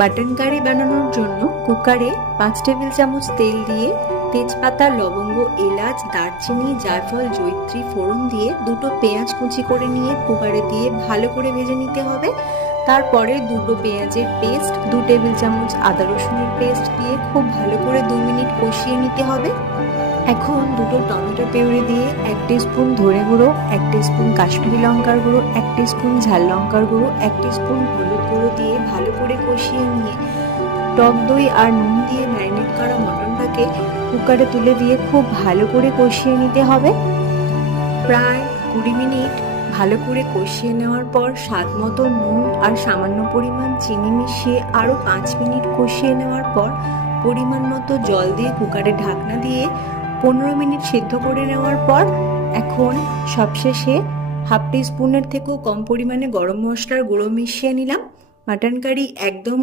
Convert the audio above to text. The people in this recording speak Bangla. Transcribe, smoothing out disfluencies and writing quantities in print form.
মাটন কারি বানানোর জন্য কুকারে 5 টেবিল চামচ তেল দিয়ে তেজপাতা, লবঙ্গ, এলাচ, দারচিনি, জায়ফল, জয়িত্রী ফোড়ন দিয়ে দুটো পেঁয়াজ কুচি করে নিয়ে কুকারে দিয়ে ভালো করে ভেজে নিতে হবে। তারপরে দুটো পেঁয়াজের পেস্ট, 2 টেবিল চামচ আদা রসুনের পেস্ট দিয়ে খুব ভালো করে 2 মিনিট কষিয়ে নিতে হবে। এখন দুটো টমেটো পিউরি দিয়ে 1 টিস্পুন ধনে গুঁড়ো, 1 টিস্পুন কাশ্মীরি লঙ্কার গুঁড়ো, 1 টিস্পুন ঝাল লঙ্কার গুঁড়ো, 1 টিস্পুন হলুদ গুঁড়ো দিয়ে ভালো করে কষিয়ে নিয়ে টক দই আর নুন দিয়ে ম্যারিনেট করা মটনটাকে কুকারে তুলে দিয়ে খুব ভালো করে কষিয়ে নিতে হবে। প্রায় 20 মিনিট ভালো করে কষিয়ে নেওয়ার পর স্বাদ মতো নুন আর সামান্য পরিমাণ চিনি মিশিয়ে আরও 5 মিনিট কষিয়ে নেওয়ার পর পরিমাণ মতো জল দিয়ে কুকারে ঢাকনা দিয়ে 15 মিনিট সিদ্ধ করে নেওয়ার পর এখন সবশেষে হাফ টিস্পুনের থেকেও কম পরিমাণে গরম মশলার গুঁড়ো মিশিয়ে নিলাম। মাটন কারি একদম